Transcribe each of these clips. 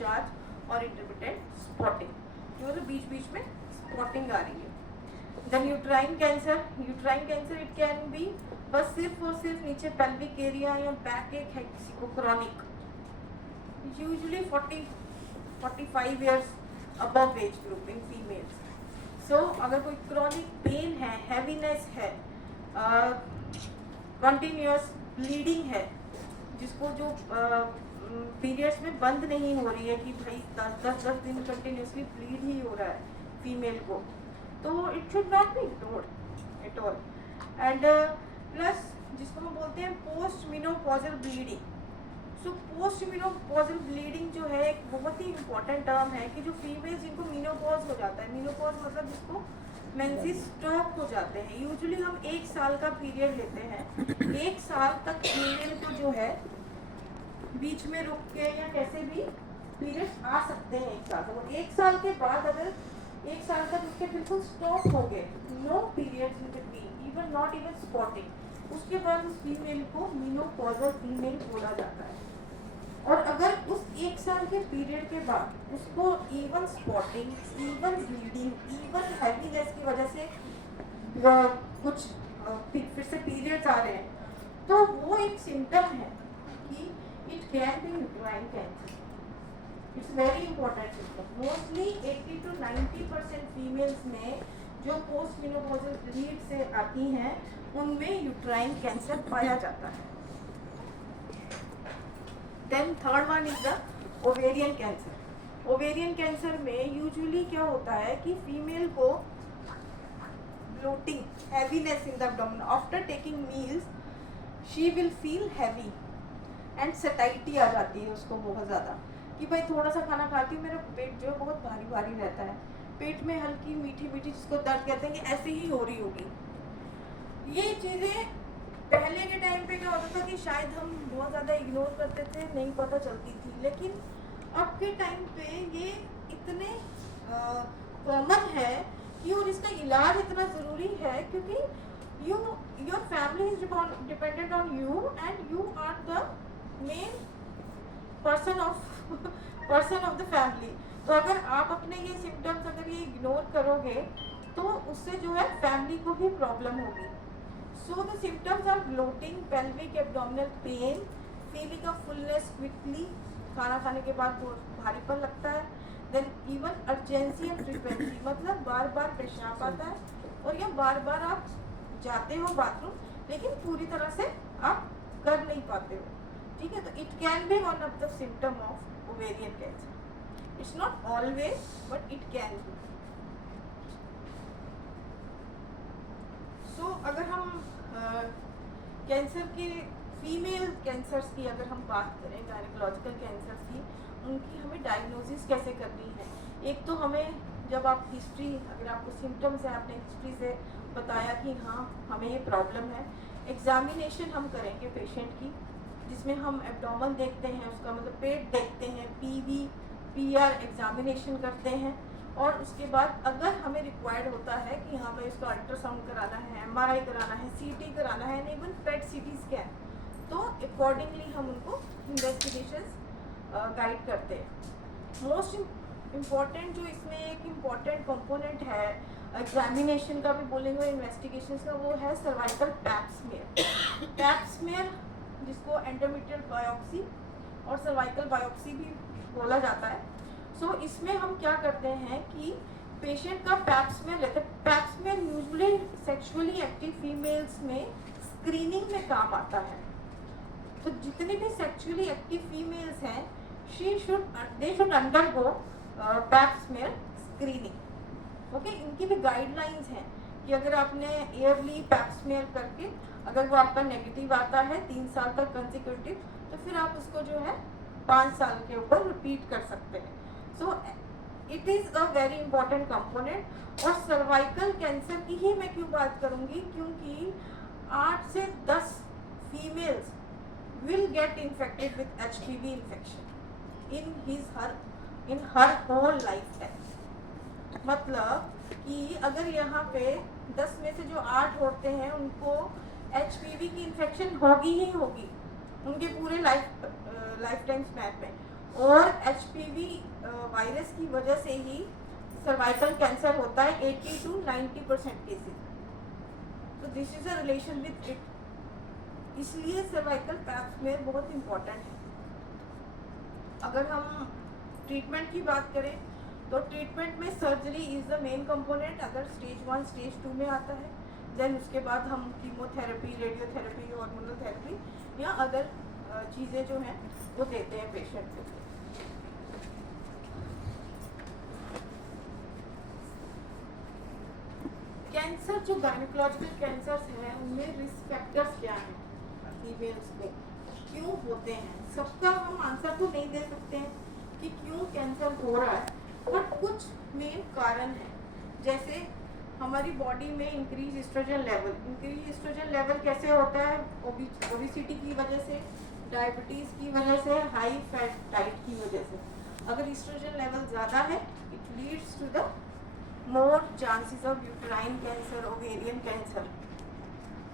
Discharge और intermittent spotting, मतलब बीच बीच में स्पॉटिंग आ रही है। Then uterine cancer, uterine cancer it can be बस सिर्फ और सिर्फ नीचे पेल्विक एरिया या बैक एक है किसी को chronic, usually 40-45 years above age group in females. So अगर कोई क्रॉनिक पेन है, हैवीनेस है, कंटिन्यूअस ब्लीडिंग है, जिसको जो पीरियड्स में बंद नहीं हो रही है कि भाई 10 दिन कंटिन्यूसली ब्लीड ही हो रहा है फीमेल को, तो it should not be ignored at all. And plus जिसको हम बोलते हैं post menopausal bleeding. So post menopausal bleeding जो है एक बहुत ही इंपॉर्टेंट टर्म है कि जो फीमेल जिनको मेनोपॉज हो जाता है, मेनोपॉज मतलब जिसको मेंसेस स्टॉप हो जाते हैं, यूजुअली हम 1 साल का पीरियड लेते हैं, 1 साल तक फीमेल को जो है बीच में रुक के या कैसे भी पीरियड्स आ सकते हैं 1 साल तक। 1 साल के बाद अगर 1 साल तक उसके बिल्कुल स्टॉप हो गए, no periods in between, even not even spotting, उसके बाद उस फीमेल को मेनोपॉजल फीमेल बोला जाता है। और अगर उस 1 साल के पीरियड के बाद उसको even spotting, even bleeding, even heaviness की वजह से कुछ फिर से पीरियड्स आ रहे हैं, तो वो एक सिम्टम है कि it can B uterine cancer. It's very important symptom. Mostly 80 to 90% females में जो पोस्ट मेनोपॉजल ब्लीड से आती हैं उनमें यूट्राइन कैंसर पाया जाता है। Then third one is the ovarian cancer. Ovarian cancer में यूजुअली क्या होता है कि फीमेल को bloating, heaviness in the abdomen, after taking meals she will feel heavy and satiety आ जाती है उसको बहुत ज़्यादा कि भाई थोड़ा सा खाना खाती हूँ मेरा पेट जो है बहुत भारी भारी रहता है, पेट में हल्की मीठी मीठी जिसको दर्द कहते हैं कि ऐसे ही हो रही होगी। ये चीज़ें पहले के टाइम पे क्या होता था कि शायद हम बहुत ज़्यादा इग्नोर करते थे, नहीं पता चलती थी, लेकिन अब के टाइम पे ये इतने कॉमन है कि और इसका इलाज इतना ज़रूरी है क्योंकि your family is dependent on you and you are the main person of the family. तो अगर आप अपने ये सिम्टम्स अगर ये इग्नोर करोगे तो उससे जो है फैमिली को भी प्रॉब्लम होगी। So the symptoms are bloating, pelvic abdominal pain, feeling of fullness quickly, खाना खाने के बाद भारीपन लगता है, then even urgency and frequency, मतलब बार बार पेशाब आता है और या बार बार आप जाते हो बाथरूम लेकिन पूरी तरह से आप कर नहीं पाते हो, ठीक है। तो it can be one of the symptom of ovarian cancer. It's not always but it can be. So अगर हम कैंसर के फीमेल कैंसर्स की अगर हम बात करें, गायनेकोलॉजिकल कैंसर्स की, उनकी हमें डायग्नोसिस कैसे करनी है। एक तो हमें जब आप हिस्ट्री, अगर आपको सिम्टम्स है आपने हिस्ट्री से बताया कि हाँ हमें ये प्रॉब्लम है, एग्जामिनेशन हम करेंगे पेशेंट की जिसमें हम एब्डोमेन देखते हैं, उसका मतलब पेट देखते हैं, पीवी पीआर एग्जामिनेशन करते हैं और उसके बाद अगर हमें रिक्वायर्ड होता है कि हाँ भाई उसका अल्ट्रासाउंड कराना है, एमआरआई कराना है, सीटी कराना है, नहीं इवन पेट सीटी स्कैन, तो अकॉर्डिंगली हम उनको इन्वेस्टिगेशंस गाइड करते हैं। मोस्ट इम्पॉर्टेंट जो इसमें एक इम्पॉर्टेंट कंपोनेंट है एग्जामिनेशन का भी बोलेंगे, इन्वेस्टिगेशंस का, वो है cervical pap smear. Pap smear जिसको एंडोमेट्रियल बायोप्सी और सर्वाइकल बायोप्सी भी बोला जाता है। सो इसमें हम क्या करते हैं कि पेशेंट का पैप स्मीयर लेते हैं। Pap smear usually sexually active females में स्क्रीनिंग में काम आता है। तो जितनी भी सेक्सुअली एक्टिव फीमेल्स हैं they should undergo pap smear screening. Okay, इनकी भी गाइडलाइंस हैं कि अगर आपने ईयरली पैप स्मीयर करके अगर वो आपका नेगेटिव आता है 3 साल तक कंसेक्यूटिव, तो फिर आप उसको जो है 5 साल के ऊपर रिपीट कर सकते हैं। So it is a very important component. और सर्वाइकल कैंसर की ही मैं क्यों बात करूँगी, क्योंकि 8 से 10 females will get infected with HPV infection in her whole lifetime। मतलब कि अगर यहाँ पे 10 में से जो 8 होते हैं उनको HPV की इन्फेक्शन होगी ही होगी उनके पूरे लाइफ टाइम स्पैन में। और HPV वायरस की वजह से ही सर्वाइकल कैंसर होता है 80 to 90% केसेस। तो this is a relation with it, इसलिए सर्वाइकल पैप में बहुत इम्पोर्टेंट है। अगर हम ट्रीटमेंट की बात करें तो ट्रीटमेंट में surgery is the main component अगर स्टेज 1 स्टेज 2 में आता है। देन उसके बाद हम कीमोथेरेपी, रेडियोथेरेपी, हार्मोनल थेरेपी या अदर चीज़ें जो हैं वो देते हैं पेशेंट को। कैंसर जो गायनेकोलॉजिकल कैंसर्स हैं उनमें रिस्क फैक्टर्स क्या हैं फीमेल्स में, क्यों होते हैं? सबका हम आंसर तो नहीं दे सकते हैं कि क्यों कैंसर हो रहा है, बट कुछ मेन कारण हैं। जैसे हमारी बॉडी में increase oestrogen level. Increase oestrogen level कैसे होता है? ओबेसिटी की वजह से, डायबिटीज़ की वजह से, हाई फैट डाइट की वजह से। अगर एस्ट्रोजन लेवल ज़्यादा है it leads to the more chances of uterine cancer, ovarian cancer.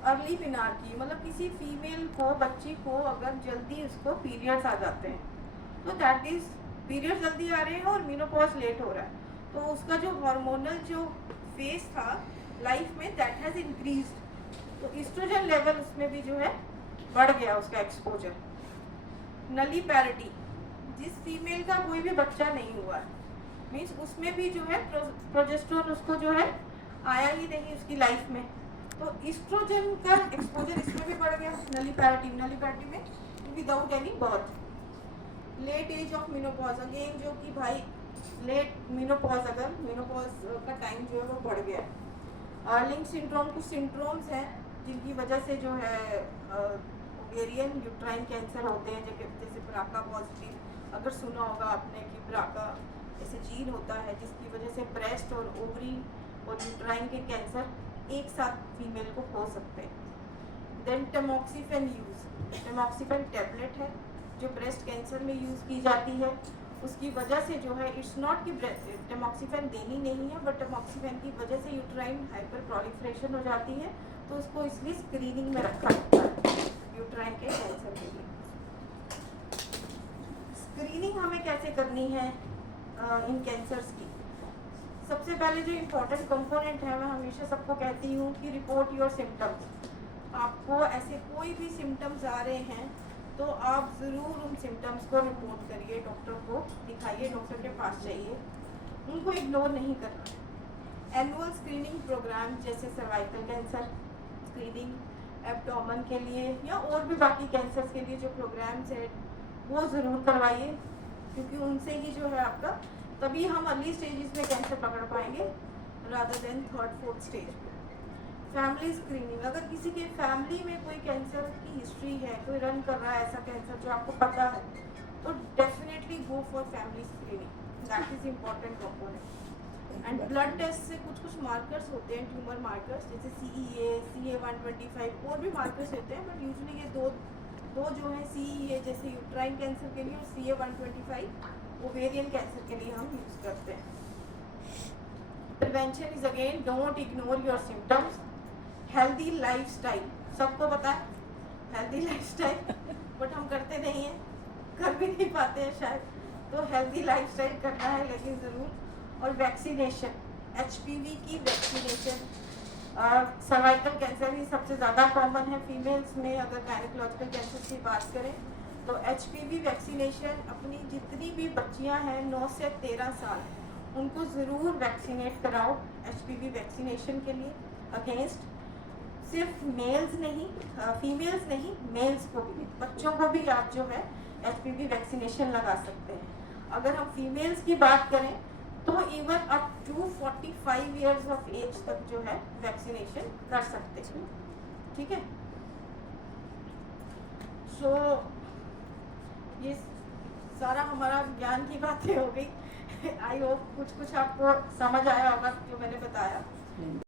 Early menarche मतलब किसी फीमेल को, बच्ची को अगर जल्दी उसको पीरियड्स आ जाते हैं तो दैट इज पीरियड जल्दी आ रहे हैं और मेनोपॉज लेट हो रहा है, तो उसका जो हार्मोनल जो फेज था लाइफ में दैट हैज़ इंक्रीज्ड, तो एस्ट्रोजन लेवल उसमें भी जो है बढ़ गया उसका एक्सपोजर। नली पैरिटी, जिस फीमेल का कोई भी बच्चा नहीं हुआ है मीन्स उसमें भी जो है प्रोजेस्टेरोन उसको जो है आया ही नहीं उसकी लाइफ में, तो एस्ट्रोजन का एक्सपोजर इसमें भी बढ़ गया। नली पैरिटी में without any birth. Late age of menopause, again जो कि भाई लेट मेनोपॉज, अगर मेनोपॉज का टाइम जो है वो बढ़ गया है। अर्लिंग सिंड्रोम, कुछ सिंड्रोम्स हैं जिनकी वजह से जो है ओवेरियन यूट्राइन कैंसर होते हैं, जैसे ब्राका पॉजिटिव, अगर सुना होगा आपने कि ब्राका ऐसे जीन होता है जिसकी वजह से ब्रेस्ट और ओवरी और यूट्राइन के कैंसर एक साथ फीमेल को हो सकते हैं। देन टमॉक्सिफेन यूज़, टमॉक्सिफेन टैबलेट है जो ब्रेस्ट कैंसर में यूज़ की जाती है, उसकी वजह से जो है इट्स नॉट कि टमॉक्सिफेन देनी नहीं है, बट टमॉक्सिफेन की वजह से यूट्राइन हाइपर प्रोलिफरेशन हो जाती है, तो उसको इसलिए स्क्रीनिंग में रखा जाता है यूट्राइन के कैंसर के लिए। स्क्रीनिंग हमें कैसे करनी है इन कैंसर्स की? सबसे पहले जो इम्पोर्टेंट कंपोनेंट है मैं हमेशा सबको कहती हूँ कि रिपोर्ट योर सिम्टम्स। आपको ऐसे कोई भी सिम्टम्स आ रहे हैं तो आप ज़रूर उन सिम्टम्स को रिपोर्ट करिए, डॉक्टर को दिखाइए, डॉक्टर के पास जाइए, उनको इग्नोर नहीं करना। एनुअल स्क्रीनिंग प्रोग्राम जैसे सर्वाइकल कैंसर स्क्रीनिंग, एब्डोमेन के लिए या और भी बाकी कैंसर्स के लिए जो प्रोग्राम्स है वो ज़रूर करवाइए, क्योंकि उनसे ही जो है आपका तभी हम अर्ली स्टेजेस में कैंसर पकड़ पाएंगे rather than 3rd 4th stage में। फैमिली स्क्रीनिंग, अगर किसी के फैमिली में कोई कैंसर की हिस्ट्री है, कोई रन कर रहा है ऐसा कैंसर जो आपको पता है, तो definitely go for family screening, that is important component. And blood test से कुछ मार्कर्स होते हैं, ट्यूमर मार्कर्स जैसे CEA, CA-125 और भी मार्कर्स होते हैं, बट यूजुअली ये दो जो है CEA जैसे यूट्राइन कैंसर के लिए और CA-125 ओवेरियन कैंसर के लिए हम यूज़ करते हैं। Prevention is again don't ignore your symptoms. Healthy lifestyle, सबको पता है हेल्दी लाइफस्टाइल, बट हम करते नहीं हैं, कर भी नहीं पाते हैं शायद, तो हेल्दी लाइफस्टाइल करना है लेकिन ज़रूर। और वैक्सीनेशन, HPV की वैक्सीनेशन, सर्वाइकल कैंसर ही सबसे ज़्यादा कॉमन है फीमेल्स में। अगर गायनेकोलॉजिकल कैंसर की बात करें तो HPV वैक्सीनेशन अपनी जितनी भी बच्चियां हैं 9 से 13 साल उनको ज़रूर वैक्सीनेट कराओ HPV वैक्सीनेशन के लिए अगेंस्ट। सिर्फ मेल्स नहीं, फीमेल्स नहीं, मेल्स को भी, बच्चों को भी आप जो है HPV वैक्सीनेशन लगा सकते हैं। अगर हम फीमेल्स की बात करें तो even up to 45 years of age तक जो है वैक्सीनेशन कर सकते हैं, ठीक है। सो ये सारा हमारा ज्ञान की बातें हो गई। आई होप कुछ आपको समझ आया होगा जो मैंने बताया।